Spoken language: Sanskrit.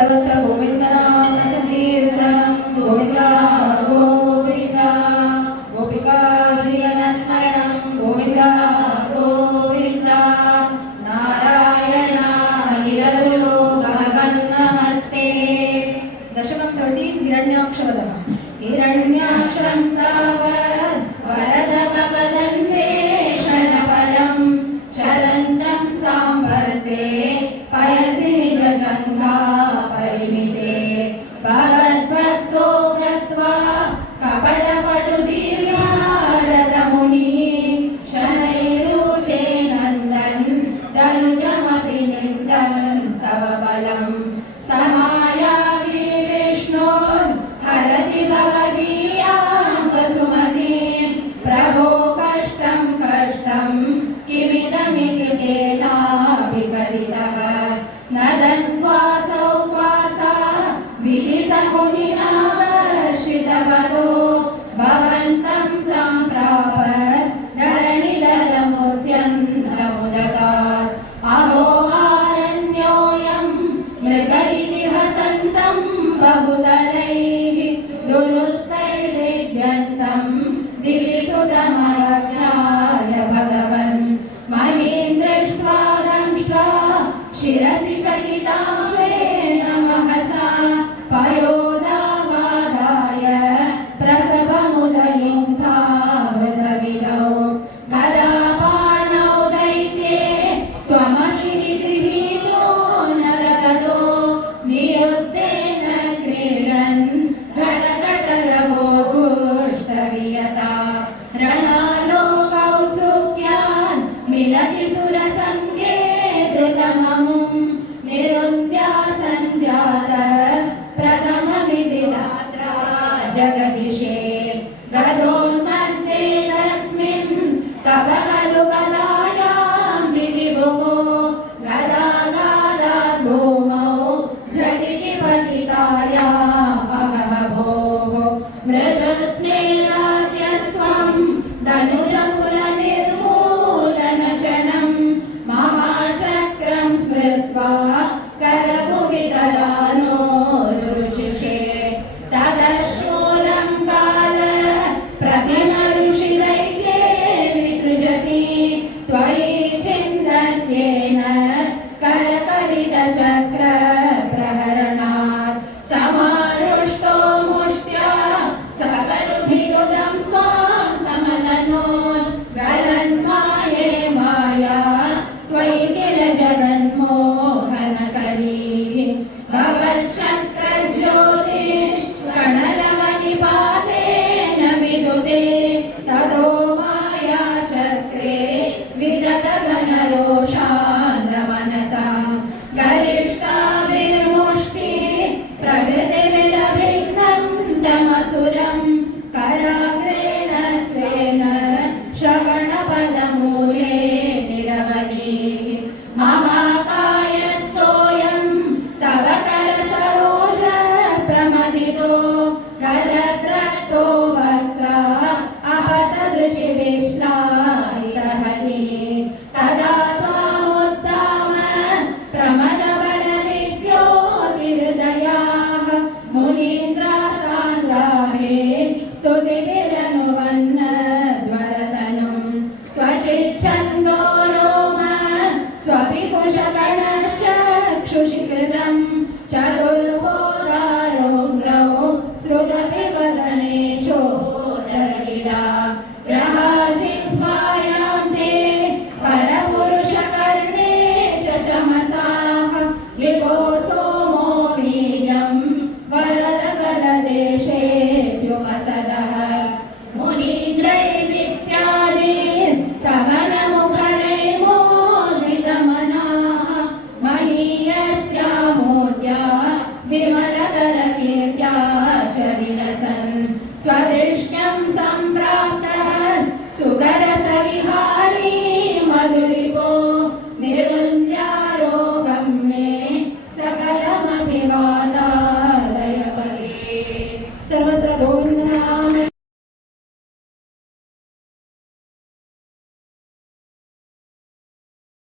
सर्वत्र गोविन्दनाम संकीर्तनं गोविन्द गोविन्द गोपिका जीवनस्मरणं गोविन्द गोविन्द नारायण हरिहरो भगवन् नमस्ते। दशमं 13 हिरण्याक्षवदः हिरण्याक्षं तावत् वरद भवदन्वेषणपरं चरन्तं साम्भर्ते पयसि निजजङ्घा परिमिते भगवद्भक्तो गत्वा कपटपटुधीर्यारदमुनि शनैरुचे नन्दन् तनुजमपि निन्दन् सवबलं समायावि विष्णोर्हरति भवदीयां वसुमतीं प्रभो कष्टं कष्टं किमिदमिति तेनाभिकथितः नदन्त्वासौ क्वासा विलिसमुनिना वर्षितवतो भवन्तं सम्प्रापत् धरणिधरमुद्यन्तमुदगात् अहोहारण्योऽयं मृग इति हसन्तं बहुतरैः दुरुत्तैर्विद्यन्तं दिवि सुतमग्नाय भगवन् महीन्द्रष्ट्वा दंष्ट्वा शिरसि चकितां स्वेन महसा पयोदावादाय प्रसभमुदयुक्तामृतविदौ गदापाणौ दैत्ये त्वमपि गृहीतो नरगतो नियुक्तेन क्रीडन् घटघटरवोगुष्टवियता रणालोकौत्सुक्यान् मिलति सुरसङ्गे धृतममुं निरुन्द्या सन्ध्यात प्रथममिति दात्रा जगदिशे गदोन्मध्ये तस्मिन् तव खलु गदायां विधिभुवो गदागादात् भूमौ झटिति पतितायाम् अहभोः मृदुस्मेरास्यस्त्वं धनुजकुलनिर्मूलनचनं महाचक्रं स्मृत्वा करभुविददानो ऋषिषे ततश्शूलं काल प्रतिमऋषिदैत्ये विसृजति त्वयि छिन्दन्येन करकलितचक्रप्रहरणात् समारुष्टो मुष्ट्या सकलुभिदुदं स्वां समननोत् गलन्माये माया त्वयि किल जगन्मोहनकरी भवच्चक्र